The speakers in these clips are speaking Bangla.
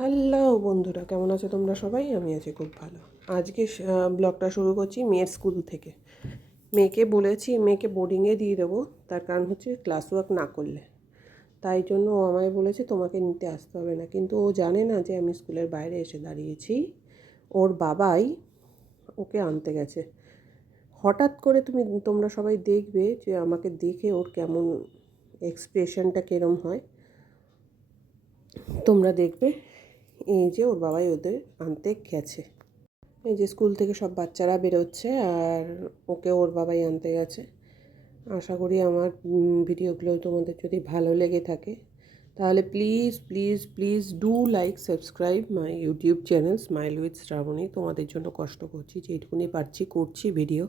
হ্যালো বন্ধুরা, কেমন আছো তোমরা সবাই? আমি আছি খুব ভালো। আজকে ব্লগটা শুরু করছি মেয়ের স্কুল থেকে। মেয়েকে বোর্ডিংয়ে দিয়ে দেবো, তার কারণ হচ্ছে ক্লাস ওয়ার্ক না করলে। তাই জন্য ও আমায় বলেছে তোমাকে নিতে আসতে হবে না, কিন্তু ও জানে না যে আমি স্কুলের বাইরে এসে দাঁড়িয়েছি। ওর বাবাই ওকে আনতে গেছে। হঠাৎ করে তোমরা সবাই দেখবে যে আমাকে দেখে ওর কেমন এক্সপ্রেশনটা কীরম হয়, তোমরা দেখবে। এই যে ওর বাবাই ওদের আনতে গেছে। এই যে স্কুল থেকে সব বাচ্চারা বেরোচ্ছে আর ওকে ওর বাবাই আনতে গেছে। আশা করি আমার ভিডিওগুলো তোমাদের যদি ভালো লেগে থাকে তাহলে please please please do like subscribe my YouTube channel smile with Shraboni. তোমাদের জন্য কষ্ট করছি, যেটুকুনি পারছি করছি ভিডিও।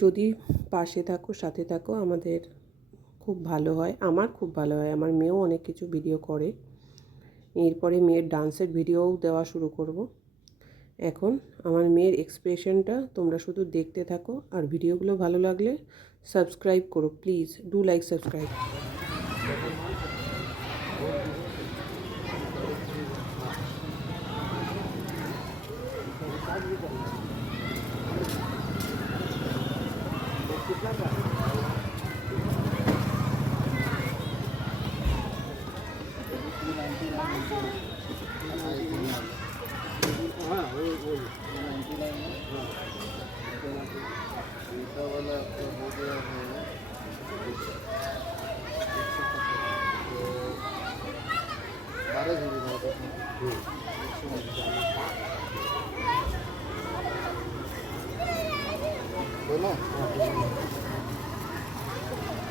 যদি পাশে থাকো, সাথে থাকো, আমাদের খুব ভালো হয়, আমার খুব ভালো হয়। আমার মেয়েও অনেক কিছু ভিডিও করে, এরপরে মেয়ের ডান্সের ভিডিওও দেওয়া শুরু করব। এখন আমার মেয়ের এক্সপ্রেশনটা তোমরা শুধু দেখতে থাকো, আর ভিডিওগুলো ভালো লাগলে সাবস্ক্রাইব করো, প্লিজ ডু লাইক সাবস্ক্রাইব।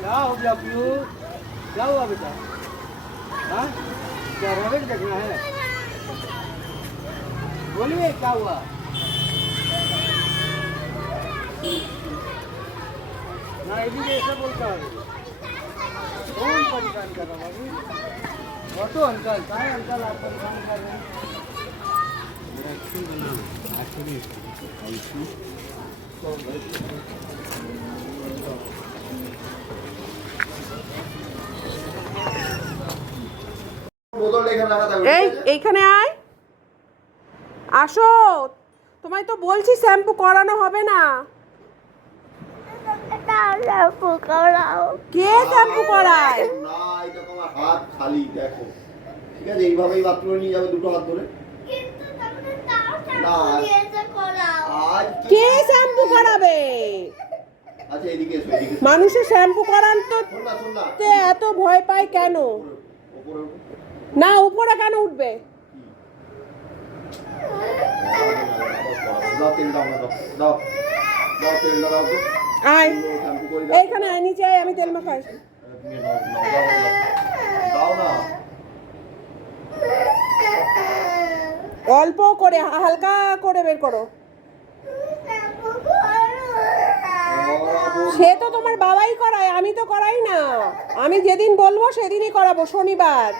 क्या हो गया पीयू? क्या हुआ बेटा? हाँ, क्या रॉकेट देखना है? बोलिए क्या हुआ? ना ये भी ऐसा बोलता है। कौन परेशान कर रहा है बाबू? ऑटो अंकल, कहाँ है अंकल? आप परेशान कर रहे हैं? এইখানে আয়, আসো। তোমায় তো বলছি শ্যাম্পু করানো হবে না। কে শ্যাম্পু করায়? না, এটা তোমার হাত খালি দেখো, ঠিক আছে? এইভাবেই বাথরুমে নিয়ে যাবে দুটো হাত ধরে। কে শ্যাম্পু করাবে? আচ্ছা, এদিকে এসো, এদিকে এসো। মানুষের শ্যাম্পু করান তো শোন না। এত ভয় পায় কেন? উপরে উঠো। না, উপরে কেন উঠবে? দাও তেল, দাও না, দাও দাও তেলটা দাও তো। আয় শ্যাম্পু করে দাও। এইখানে আয়, নিচে আয়, আমি তেল মাখাই। দাও না। অল্প করে, হালকা করে বের করো। সে তো তোমার বাবাই করায়, আমি তো করাই না। আমি যেদিন বলবো সেদিনই করাবো, শনিবার।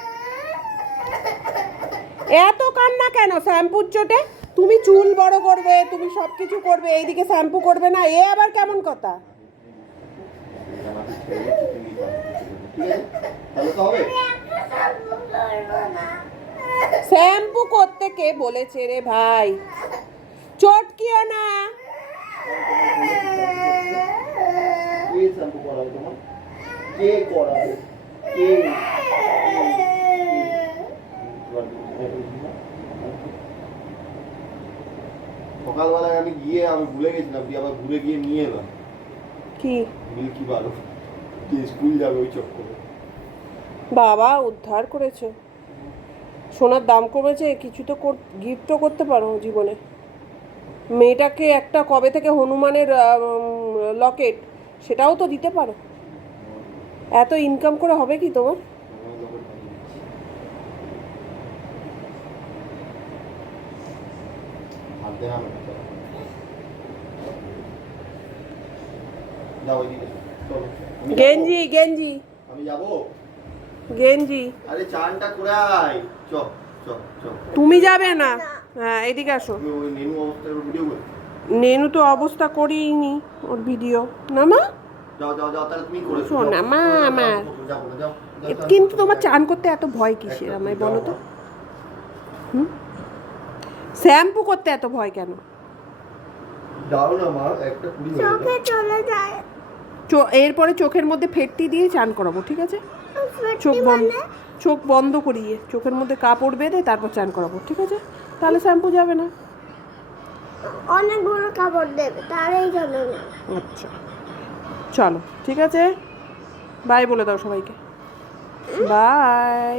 এত কান্না কেন শ্যাম্পুর চোটে? তুমি চুল বড় করবে, তুমি সব কিছু করবে, এইদিকে শ্যাম্পু করবে না, এ আবার কেমন কথা? শ্যাম্পু করতে কে বলেছে রে ভাই? চটকিও না। কে শ্যাম্পু করাবে তোমার? কে করাবে? কে? সকালবেলায় আমি ভুলে গেছিলাম, দিয়ে আবার ঘুরে গিয়ে নিয়ে এলাম। কি মিল্কি বারো স্কুল যাবে ওই চক্করে। বাবা উদ্ধার করেছো। সোনার দাম কমেছে, কিছু তো গিফটও করতে পারো জীবনে। মেয়েটাকে একটা কবে থেকে হনুমানের লকেট, সেটাও তো দিতে পারো। এত ইনকাম করে হবে কি তোমার? গেঞ্জি গেঞ্জি আমি যাবো। গেঞ্জি আরে চানটা করাই, চ চ চ। তুমি যাবে না? হ্যাঁ, এদিকে আসো। ওই নেনু অবস্থার ভিডিও করি। নেনু তো অবস্থা করিনি ওর ভিডিও। না মা, যাও যাও যাও, তাহলে তুমি করে শোনা মা আমার। যাও যাও। কিন্তু তোমার চান করতে এত ভয় কিসের আমায় বলো তো? শ্যাম্পু করতে এত ভয় কেন? দাও না মা, একটা কুড়ি হয়ে চোখে চলে যায়। এরপরে চোখের মধ্যে ফেটটি দিয়ে চান করাবো, ঠিক আছে? চোখ বন্ধ করিয়ে চোখের মধ্যে কাপড় বেঁধে তারপর চান করাবো, ঠিক আছে? তাহলে শ্যাম্পু যাবে না। অনেকগুলো কাপড় দেবে, তারই জন্য না। আচ্ছা চলো, ঠিক আছে, বাই বলে দাও সবাইকে। বাই।